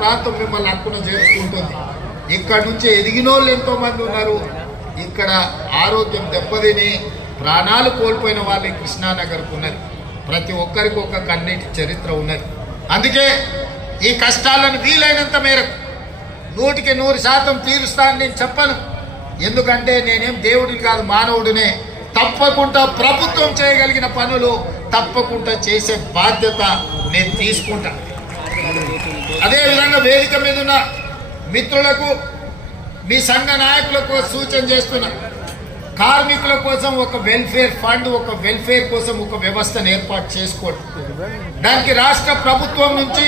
ప్రాంతం మిమ్మల్ని అక్కున చేరుకుంటుంది ఇక్కడ నుంచి ఎదిగిన వాళ్ళు ఎంతో మంది ఉన్నారు. ఇక్కడ ఆరోగ్యం దెబ్బతిని ప్రాణాలు కోల్పోయిన వాళ్ళు కృష్ణానగర్కు ఉన్నది ప్రతి ఒక్కరికి ఒక కన్నీటి చరిత్ర ఉన్నది. అందుకే ఈ కష్టాలను వీలైనంత మేరకు నూటికి నూరు శాతం తీరుస్తానని నేను చెప్పను. ఎందుకంటే నేనేం దేవుడిని కాదు మానవుడినే. తప్పకుండా ప్రభుత్వం చేయగలిగిన పనులు తప్పకుండా చేసే బాధ్యత నేను తీసుకుంటాను అదేవిధంగా వేదిక మీద ఉన్న మిత్రులకు మీ సంఘ నాయకులకు సూచన చేస్తున్నా. కార్మికుల కోసం ఒక వెల్ఫేర్ ఫండ్ ఒక వెల్ఫేర్ కోసం ఒక వ్యవస్థను ఏర్పాటు చేసుకోండి. దానికి రాష్ట్ర ప్రభుత్వం నుంచి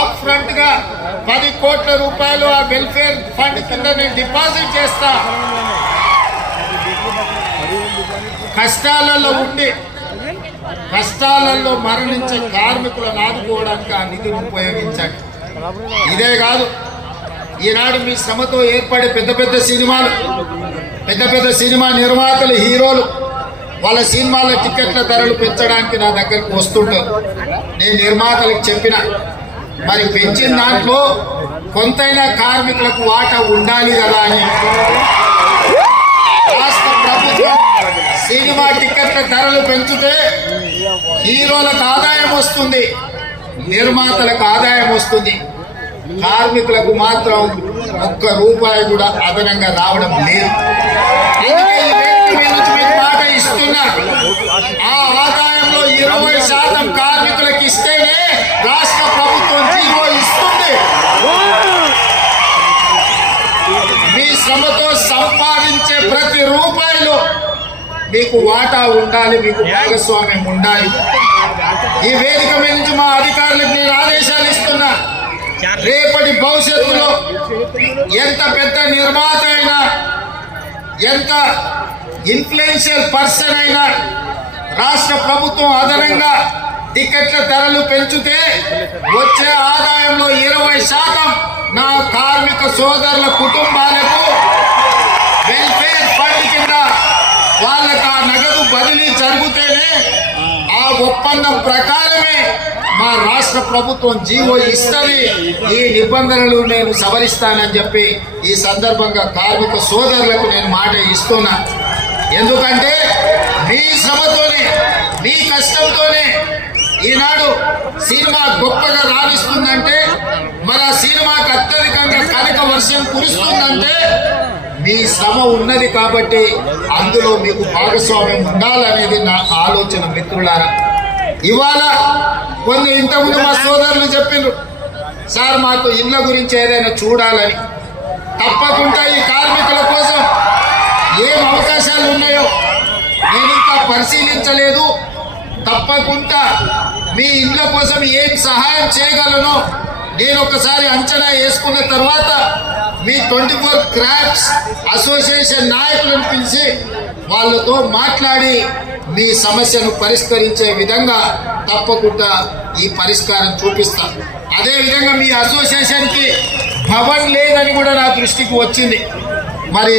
అప్ ఫ్రంట్గా పది కోట్ల రూపాయలు ఆ వెల్ఫేర్ ఫండ్ కింద నేను డిపాజిట్ చేస్తా. కష్టాలలో ఉండి కష్టాలలో మరణించే కార్మికులను ఆదుకోవడానికి ఆ నిధిని ఉపయోగించండి. ఇదే కాదు ఈనాడు మీ శ్రమతో ఏర్పడే పెద్ద పెద్ద సినిమాలు పెద్ద పెద్ద సినిమా నిర్మాతలు హీరోలు వాళ్ళ సినిమాల టికెట్ల ధరలు పెంచడానికి నా దగ్గరకు వస్తుంటారు. నేను నిర్మాతలకు చెప్పిన మరి పెంచిన దాంట్లో కొంతైనా కార్మికులకు వాటా ఉండాలి కదా అని. రాష్ట్ర ప్రభుత్వం సినిమా టికెట్ల ధరలు పెంచితే హీరోలకు ఆదాయం వస్తుంది. నిర్మాతలకు ఆదాయం వస్తుంది. కార్మికులకు మాత్రం ఒక్క రూపాయి కూడా అదనంగా రావడం లేదు. అందుకే మాట ఇస్తున్నా. ఆ ఆదాయంలో ఇరవై శాతం కాదు ఇస్తేనే రాష్ట్ర ప్రభుత్వం జీవో ఇస్తుంది మీ శ్రమతో సంపాదించే ప్రతి రూపాయిలో మీకు వాటా ఉండాలి మీకు భాగస్వామ్యం ఉండాలి. ఈ వేదిక మీద నుంచి మా అధికారులకు నేను ఆదేశాలు ఇస్తున్నా. రేపటి భవిష్యత్తులో ఎంత పెద్ద నిర్మాత అయినా ఎంత ఇన్ఫ్లుయెన్షియల్ పర్సన్ అయినా రాష్ట్ర ప్రభుత్వం అదనంగా టికెట్ల ధరలు పెంచితే వచ్చే ఆదాయంలో ఇరవై శాతం నా కార్మిక సోదరుల కుటుంబాలకు వెల్ఫేర్ ఫండ్ కింద వాళ్ళకి ఆ నగదు బదిలీ జరిగితేనే ఆ ఒప్పందం ప్రకారమే మా రాష్ట్ర ప్రభుత్వం జీవో ఇస్తుంది. ఈ నిబంధనలు నేను సవరిస్తానని చెప్పి ఈ సందర్భంగా కార్మిక సోదరులకు నేను మాట ఇస్తున్నా. ఎందుకంటే మీ శ్రమతోనే మీ కష్టంతోనే ఈనాడు సినిమా గొప్పగా రాణిస్తుందంటే మన సినిమాకు సినిమాకి అత్యధికంగా కనక వర్షం కురుస్తుందంటే మీ శ్రమ ఉన్నది కాబట్టి అందులో మీకు భాగస్వామ్యం ఉండాలనేది నా ఆలోచన మిత్రులారా. ఇవాళ కొన్ని ఇంతకుముందు మా సోదరులు చెప్పిండ్రు సార్ మాకు ఇళ్ళ గురించి ఏదైనా చూడాలని. తప్పకుండా ఈ కార్మికుల కోసం ఏం అవకాశాలు ఉన్నాయో నేను ఇంకా పరిశీలించలేదు. తప్పకుండా మీ ఇళ్ళ కోసం ఏం సహాయం చేయగలను నేను ఒకసారి అంచనా వేసుకున్న తర్వాత మీ ట్వంటీ ఫోర్ క్రాఫ్ట్స్ అసోసియేషన్ నాయకులను పిలిచి వాళ్ళతో మాట్లాడి మీ సమస్యను పరిష్కరించే విధంగా తప్పకుండా ఈ పరిష్కారం చూపిస్తాం. అదే విధంగా మీ అసోసియేషన్కి భవన్ లేదని కూడా నా దృష్టికి వచ్చింది. మరి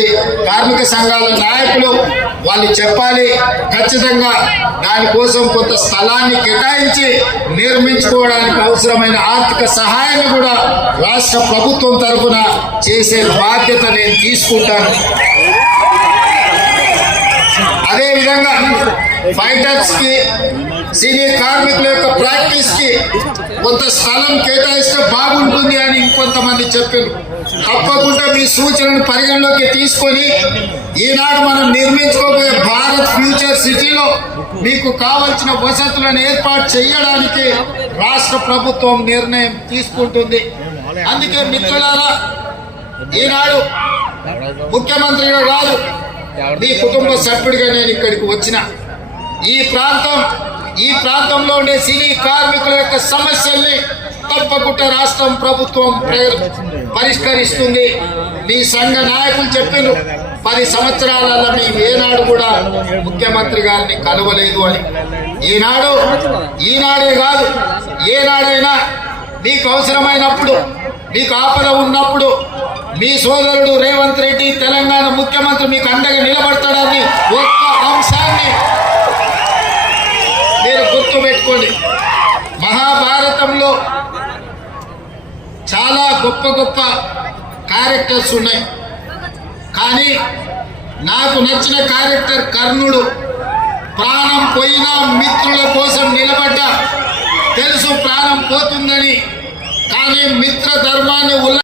కార్మిక సంఘాల నాయకులు వాళ్ళు చెప్పాలి ఖచ్చితంగా దానికోసం కొంత స్థలాన్ని కేటాయించి నిర్మించుకోవడానికి అవసరమైన ఆర్థిక సహాయాన్ని కూడా రాష్ట్ర ప్రభుత్వం తరఫున చేసే బాధ్యత నేను తీసుకుంటాను. అదేవిధంగా ఫైటర్స్కి సినీ సీనియర్ కార్మికుల యొక్క ప్రాక్టీస్కి కొంత స్థలం కేటాయిస్తే బాగుంటుంది అని ఇంకొంతమంది చెప్పారు తప్పకుండా మీ సూచనను పరిగణలోకి తీసుకొని ఈనాడు మనం నిర్మించుకోబోయే భారత్ ఫ్యూచర్ సిటీలో మీకు కావలసిన వసతులను ఏర్పాటు చేయడానికి రాష్ట్ర ప్రభుత్వం నిర్ణయం తీసుకుంటుంది. అందుకే మిత్రులారా ఈనాడు ముఖ్యమంత్రిగా కాదు మీ కుటుంబ సభ్యుడిగా నేను ఇక్కడికి వచ్చిన. ఈ ప్రాంతం ఈ ప్రాంతంలో ఉండే సినీ కార్మికుల యొక్క సమస్యల్ని తప్పకుండా రాష్ట్రం ప్రభుత్వం పరిష్కరిస్తుంది. మీ సంఘ నాయకులు చెప్పిండ్రు పది సంవత్సరాలలో మేము ఏనాడు కూడా ముఖ్యమంత్రి గారిని కలవలేదు అని. ఈనాడు ఈనాడే కాదు ఏనాడైనా మీకు అవసరమైనప్పుడు మీకు ఆపద ఉన్నప్పుడు మీ సోదరుడు రేవంత్ రెడ్డి తెలంగాణ ముఖ్యమంత్రి మీకు అండగా నిలబడతాడని గొప్ప గొప్ప క్యారెక్టర్స్ ఉన్నాయి. కానీ నాకు నచ్చిన క్యారెక్టర్ కర్ణుడు. ప్రాణం పోయినా మిత్రుల కోసం నిలబడ్డ. తెలుసు ప్రాణం పోతుందని. కానీ మిత్ర ధర్మాన్ని ఉల్ల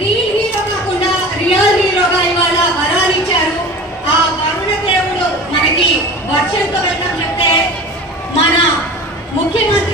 రీల్ హీరో కాకుండా రియల్ హీరోగా ఇవాళ వరాలు ఇచ్చారు. ఆ వరుణ దేవుడు మనకి వర్షంతో వెళ్ళడం చెప్తే మన ముఖ్యమంత్రి